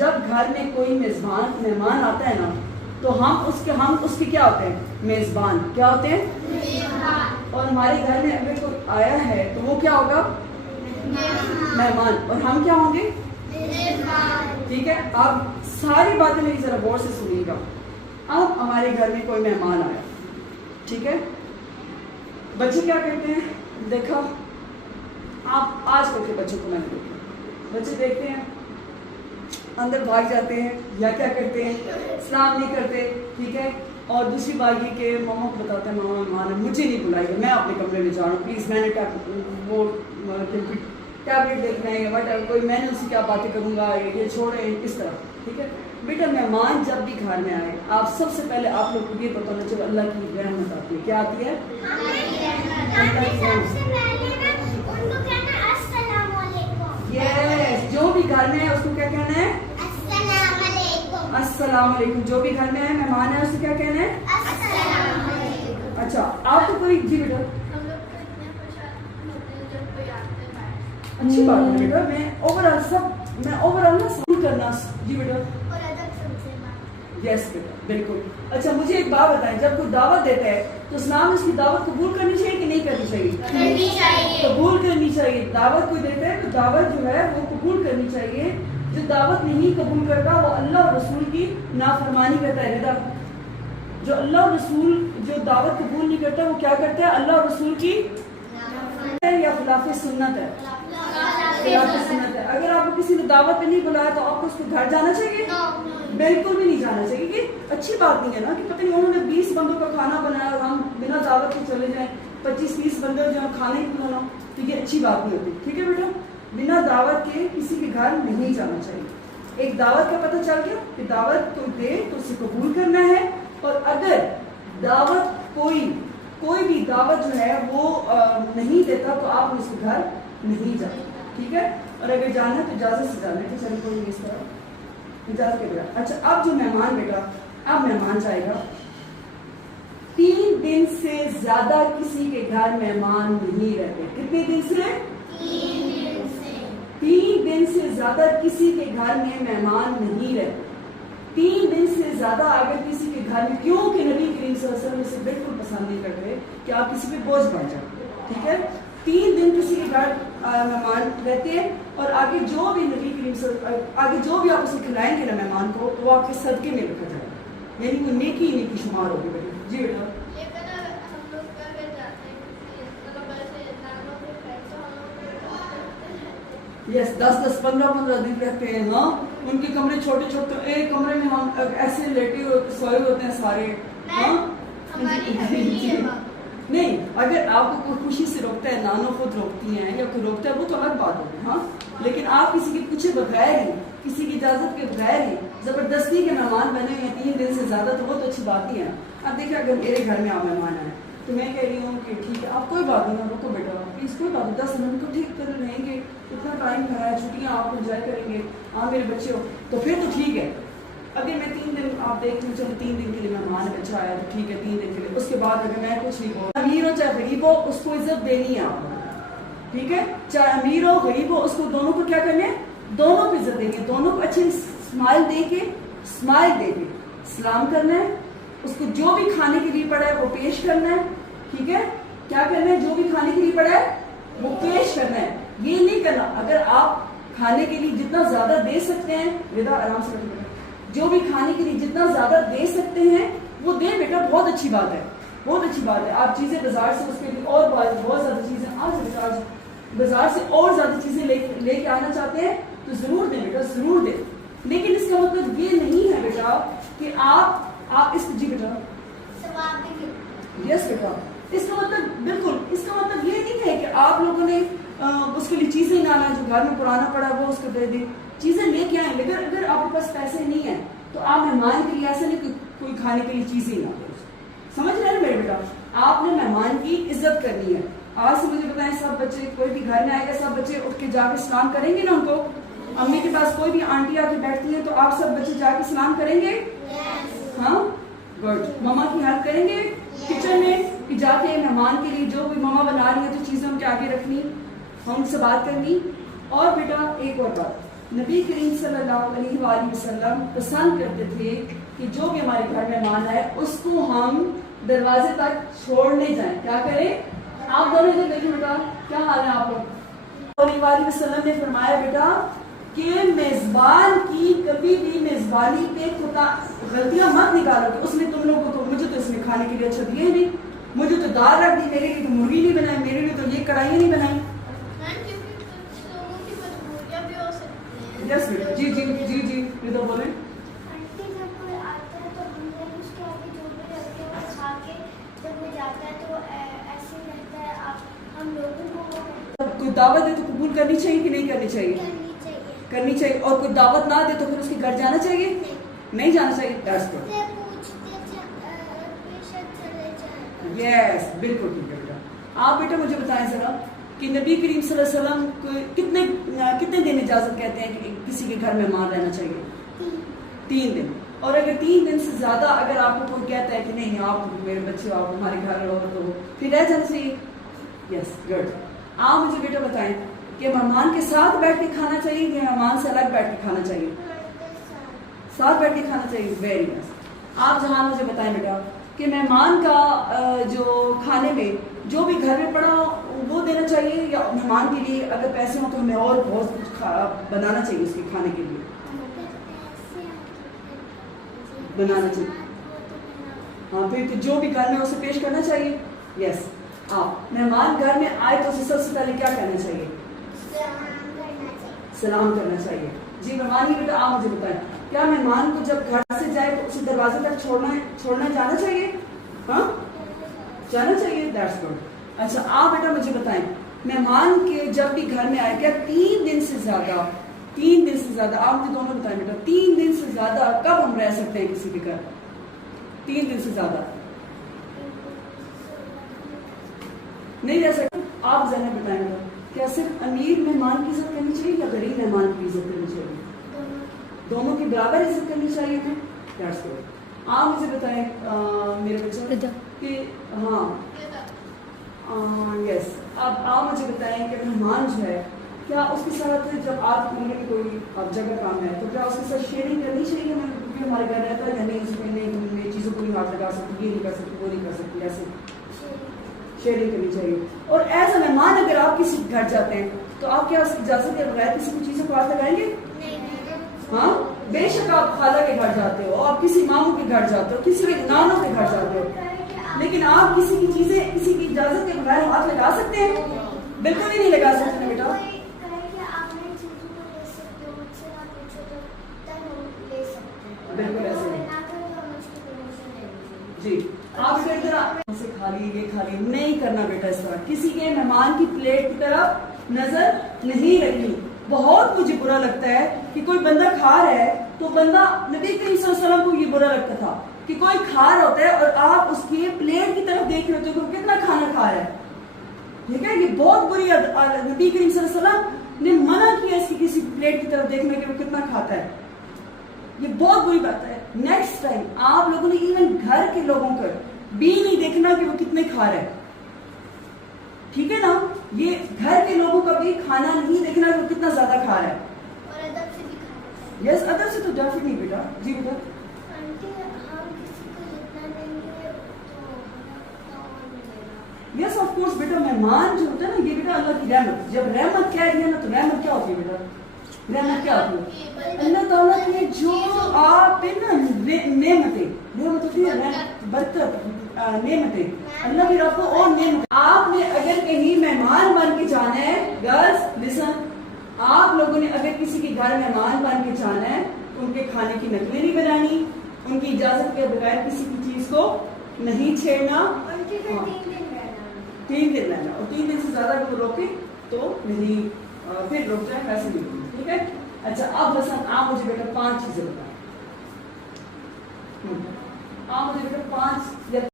جب گھر میں کوئی مہمان آتا ہے نا تو ہم اس کے کیا ہوتے ہیں؟ میزبان. کیا ہوتے ہیں؟ میزبان. اور ہمارے گھر میں اگر کوئی آیا ہے تو وہ کیا ہوگا؟ مہمان. اور ہم کیا ہوں گے؟ میزبان. ٹھیک ہے. اب ساری باتیں میری ذرا غور سے سنیے گا. اب ہمارے گھر میں کوئی مہمان آیا, ٹھیک ہے, بچے کیا کرتے ہیں؟ دیکھا آپ آج کل کے بچوں کو میں نے دیکھا, بچے دیکھتے ہیں اندر بھاگ جاتے ہیں یا کیا کرتے ہیں, سلام نہیں کرتے, ٹھیک ہے. اور دوسری بات یہ کہ ماما کو بتاتے ہیں ماما مہمان مجھے نہیں بلائے گا, میں اپنے کمرے میں جا رہا ہوں, پلیز میں نے وہ ٹیبلٹ دیکھنا ہے وٹ ایور, کوئی میں نے اس سے کیا باتیں کروں گا, یہ چھوڑیں اس طرح. ٹھیک ہے بیٹا, مہمان جب بھی گھر میں آئے آپ سب سے پہلے آپ لوگ کو یہ بتانا چاہیے اللہ کی رحمت آتی ہے. کیا آتی ہے؟ یس, جو بھی گھر میں ہے اس کو کیا کہنا ہے؟ السلام علیکم. جو بھی گھر میں ہے مہمان ہے اس کو کیا کہنا ہے؟ السلام علیکم. اچھا آپ کو کوئی جی بیٹا اچھی بات ہے بیٹا, میں اوور آل نا سب کرنا. جی بیٹا یس بیٹا بالکل. اچھا مجھے ایک بات بتائیں, جب کوئی دعوت دیتا ہے تو اسلام اس کی دعوت قبول کرنی چاہیے کہ نہیں کرنی چاہیے؟ کرنی چاہیے. قبول کرنی چاہیے. دعوت کوئی دیتا ہے تو دعوت جو ہے وہ قبول کرنی چاہیے. جو دعوت نہیں قبول کرتا وہ اللہ اور رسول کی نافرمانی کرتا ہے. رضا, جو اللہ اور رسول جو دعوت قبول نہیں کرتا وہ کیا کرتا ہے؟ اللہ اور رسول کی یا خلاف سنت ہے. خلاف سنت ہے. اگر آپ کو کسی نے دعوت پہ نہیں بلایا تو آپ کو اس کو گھر جانا چاہیے؟ بالکل بھی نہیں جانا چاہیے. کہ اچھی بات نہیں ہے نا کہ پتہ نہیں انہوں نے 20 بندوں کا کھانا بنایا اور ہم بنا دعوت کے چلے جائیں, 25-30 بندے جو کھانے ہی بنانا, تو یہ اچھی بات نہیں ہوتی. ٹھیک ہے بیٹا, بنا دعوت کے کسی کے گھر نہیں جانا چاہیے. ایک دعوت کا پتہ چل گیا کہ دعوت کوئی دے تو اسے قبول کرنا ہے, اور اگر دعوت کوئی بھی دعوت جو ہے وہ نہیں دیتا تو آپ اس کے گھر نہیں جاتے. ٹھیک ہے, اور اگر جانا ہے تو اجازت سے جانا ہے. کہ چلے کوئی اس طرح اجازت کے بغیر. اچھا اب جو مہمان بیٹا, اب مہمان جائے گا, 3 دن سے زیادہ کسی کے گھر مہمان نہیں رہتے. کتنے دن سے؟ 3 دن سے زیادہ کسی کے گھر میں مہمان نہیں رہتے. 3 دن سے زیادہ اگر کسی کے گھر میں, کیونکہ نبی کریم صلی اللہ علیہ وسلم اسے بالکل پسند نہیں کرتے کہ آپ کسی پہ بوجھ بڑھ جائیں. ٹھیک ہے, 3 دن کسی کے گھر مہمان رہتے ہیں, اور آگے جو بھی نبی کریم آگے جو بھی آپ اسے کھلائیں گے نا مہمان کو, تو وہ آپ کے صدقے میں رکھا جائے گا, یعنی وہ نیکی شمار ہوگی. بیٹا جی بیٹا. یس 10-15 دن رہتے ہیں. ہاں ان کے کمرے چھوٹے چھوٹے, ایک کمرے میں ہم ایسے لیٹے سوئے ہوتے ہیں سارے. ہاں نہیں, اگر آپ کو کوئی خوشی سے روکتا ہے, نانو خود روکتی ہیں یا کوئی روکتا ہے, وہ تو الگ بات ہوگی. ہاں لیکن آپ کسی کے پوچھے بغیر ہی, کسی کی اجازت کے بغیر ہی زبردستی کے مہمان بنے ہیں 3 دن سے زیادہ, تو وہ تو اچھی بات نہیں ہے. اب دیکھیں اگر میرے گھر میں آپ مہمان آئے تو میں کہہ رہی ہوں کہ ٹھیک ہے آپ کوئی بات نہیں, رکو بیٹا پلیز, کوئی بات نہیں, 10 منٹ تو ٹھیک کر رہیں گے, اتنا ٹائم ہے, چھٹیاں آپ انجوائے کریں گے, ہاں میرے بچے ہو, تو پھر تو ٹھیک ہے. اگر میں 3 دن آپ دیکھ لیں, چلو 3 دن کے لیے مہمان بچہ آیا تو ٹھیک ہے 3 دن کے لیے. اس کے بعد اگر میں کچھ نہیں بول, امیر ہو چاہے غریب ہو, اس کو عزت دینی ہے آپ کو. ٹھیک ہے, چاہے امیر ہو غریب ہو, اس کو دونوں کو کیا کرنا ہے؟ دونوں کو عزت دینی ہے. دونوں کو اچھی اسمائل دے کے سلام کرنا ہے. اس کو جو بھی کھانے کے لیے پڑا ہے وہ پیش کرنا ہے. ٹھیک ہے, کیا کرنا ہے؟ جو بھی کھانے کے لیے پڑا ہے وہ پیش کرنا ہے. یہ نہیں کرنا, اگر آپ کھانے کے لیے جتنا زیادہ دے سکتے ہیں, بیٹا آرام سے بیٹھے, جو بھی کھانے کے لیے جتنا زیادہ دے سکتے ہیں وہ دیں بیٹا, بہت اچھی بات ہے, بہت اچھی بات ہے. آپ چیزیں بازار سے اس کے لیے اور بہت زیادہ چیزیں آج بازار سے اور زیادہ چیزیں لے کے آنا چاہتے ہیں تو ضرور دیں بیٹا, ضرور دیں. لیکن اس کا مطلب یہ نہیں ہے بیٹا کہ آپ اس جی بیٹا یس بیٹا, اس کا مطلب بالکل, اس کا مطلب یہ نہیں ہے کہ آپ لوگوں نے اس کے لیے چیزیں نہ لائیں, جو گھر میں پرانا پڑا وہ اس کو دے دیں, چیزیں لے کے آئیں. لیکن اگر آپ کے پاس پیسے نہیں ہیں تو آپ مہمان کے لیے ایسا نہیں کہ کوئی کھانے کے لیے چیزیں نہ دیں. سمجھ رہے ہیں میرے بیٹا, آپ نے مہمان کی عزت کرنی ہے. آج سے مجھے بتائیں, سب بچے کوئی بھی گھر میں آئے گا, سب بچے اٹھ کے جا کے سلام کریں گے نا ان کو. امی کے پاس کوئی بھی آنٹی آ کے بیٹھتی ہے تو آپ سب بچے جا کے سلام کریں گے؟ ہاں گڈ. مما کی ہیلپ کریں گے کچن میں کہ جا کے مہمان کے لیے جو بھی مما بنا رہی ہے تو چیزیں ان کے آگے رکھنی, ہم ان سے بات کرنی. اور بیٹا ایک اور بات, نبی کریم صلی اللہ علیہ وآلہ وسلم پسند کرتے تھے کہ جو بھی ہمارے گھر مہمان آئے اس کو ہم دروازے تک چھوڑنے جائیں. کیا کریں؟ آپ دونوں ادھر دیکھیں بیٹا, کیا حال ہے آپ لوگ؟ علیہ وآلہ وسلم نے فرمایا بیٹا کہ میزبان کی کبھی بھی میزبانی پہ غلطیاں مت نکالو کہ اس نے تم لوگوں کو, مجھے تو اس نے کھانے کے لیے اچھا دیا ہی نہیں, مجھے تو دال رکھ دی, میرے لیے تو مرغی نہیں بنائی, میرے لیے تو یہ کڑھائیاں نہیں بنائی. یس بیٹا, جی جی جی جی یہ تو بولیں. کوئی دعوت دے تو قبول کرنی چاہیے کہ نہیں کرنی چاہیے؟ کرنی چاہیے. اور کوئی دعوت نہ دے تو پھر اس کے گھر جانا چاہیے؟ نہیں جانا چاہیے. یس بالکل ٹھیک ہے بیٹا. آپ بیٹا مجھے بتائیں ذرا کہ نبی کریم صلی اللہ علیہ وسلم کو کتنے دن اجازت کہتے ہیں کہ کسی کے گھر مہمان رہنا چاہیے؟ 3 دن. اور اگر 3 دن سے زیادہ اگر آپ کو کوئی کہتا ہے کہ نہیں آپ میرے بچے آپ ہمارے گھر رہو تو پھر رہ جانا چاہیے؟ Yes good. آپ مجھے بیٹا بتائیں کہ مہمان کے ساتھ بیٹھ کے کھانا چاہیے یا مہمان سے الگ بیٹھ کے کھانا چاہیے؟ ساتھ بیٹھ کے کھانا چاہیے. Very nice. آپ جہاں مجھے بتائیں بیٹا کہ مہمان کا جو کھانے میں جو بھی گھر میں پڑا وہ دینا چاہیے یا مہمان کے لیے اگر پیسے ہوں تو ہمیں اور بہت کچھ بنانا چاہیے اس کے کھانے کے لیے؟ بنانا چاہیے. ہاں پھر تو جو بھی گھر میں اسے پیش کرنا چاہیے. یس. آپ مہمان گھر میں آئے تو اسے سب سے پہلے کیا کرنا چاہیے؟ سلام کرنا چاہیے. جی مہمان کی بیٹا آپ مجھے بتائیں کیا مہمان کو جب گھر سے جائے تو اسے دروازے تک چھوڑنا جانا چاہیے؟ ہاں جانا چاہیے. That's good. اچھا آپ بیٹا مجھے بتائیں مہمان کے جب بھی گھر میں آئے کیا 3 دن سے زیادہ آپ مجھے دونوں بتائیں بیٹا 3 دن سے زیادہ کب ہم رہ سکتے ہیں کسی کے گھر؟ 3 دن سے زیادہ نہیں رہ سکتے. آپ ذرا بتائیں گا کیا صرف امیر مہمان کی عزت کرنی چاہیے یا غریب مہمان کی عزت کرنی چاہیے؟ دونوں کی برابر عزت کرنی چاہیے ہمیں. That's good. آپ مجھے بتائیں میرے بچے کہ ہاں یس اب آپ مجھے بتائیں کہ مہمان جو ہے کیا اس کے ساتھ جب آپ کی کوئی جگہ کام ہے تو کیا اس کے ساتھ شیئرنگ کرنی چاہیے ہمیں کیونکہ ہمارے گھر رہتا ہے یا نہیں اس میں نہیں چیزوں کو نہیں ہاتھ لگا سکتی, یہ نہیں کر سکتی, وہ نہیں کر سکتی, ایسے شیئرنگ کرنی چاہیے. اور ایز اے مہمان اگر آپ کسی گھر جاتے ہیں تو آپ کیا اس کی اجازت کے بغیر کسی بھی چیزوں کو ہاتھ لگائیں گے؟ ہاں بے شک آپ خالہ کے گھر جاتے ہو, آپ کسی ماموں کے گھر جاتے ہو, کسی کے نانوں کے گھر جاتے ہو, لیکن آپ کسی کی چیزیں کسی کی اجازت کے بغیر ہاتھ لگا سکتے ہیں؟ بالکل ہی نہیں لگا سکتے بیٹا. بالکل ایسے جی آپ سے کھا لی یہ کھا لی نہیں کرنا بیٹا. اس طرح کسی کے مہمان کی پلیٹ کی طرف نظر نہیں رکھنی. بہت مجھے برا لگتا ہے کہ کوئی بندہ کھا رہا ہے تو بندہ نبی کریم صلی اللہ علیہ وسلم کو یہ برا لگتا تھا کہ کوئی کھا رہا ہوتا ہے اور آپ اس کی پلیٹ کی طرف دیکھ رہے ہوتے ہو کہ کتنا کھانا کھا رہا ہے. ٹھیک ہے, یہ بہت بری نبی کریم صلی اللہ علیہ وسلم نے منع کیا اس کی کسی پلیٹ کی طرف دیکھنے کہ وہ کتنا کھاتا ہے. یہ بہت بری بات ہے. نیکسٹ ٹائم آپ لوگوں نے ایون گھر کے لوگوں کو بھی نہیں دیکھنا کہ وہ کتنے کھا رہے ہیں. ٹھیک ہے نا, یہ گھر کے لوگوں کا بھی کھانا نہیں دیکھنا کہ وہ کتنا زیادہ کھا رہا ہے. اور ادب سے بھی کھانا. یس ادب سے تو ڈیفینیٹلی بیٹا. جی بیٹا یس آف کورس بیٹا. مہمان جو ہوتا ہے نا یہ بیٹا اللہ کی رحمت. جب رحمت کیا ہے نا تو رحمت کیا ہوتی ہے بیٹا؟ رحمت کیا ہوتی ہے؟ اللہ تعالیٰ نے جو آپ پہ نا نعمتیں, رحمت ہوتی ہے برکت, نعمتیں اللہ کی رب کو اور نعمت. آپ نے اگر کہیں مہمان بن کے جانا ہے گرلز لسن, آپ لوگوں نے اگر کسی کے گھر مہمان بن کے جانا ہے ان کے کھانے کی نقلیں نہیں بنانی, ان کی اجازت کے بغیر کسی کی چیز کو نہیں چھیڑنا. 3 دن رہنا اور 3 دن سے زیادہ اگر روکے تو نہیں, پھر رک جائیں ویسے نہیں. ٹھیک ہے. اچھا اب حسن آپ مجھے بیٹا 5 چیزیں بتائیں. آپ مجھے بیٹا 5 یا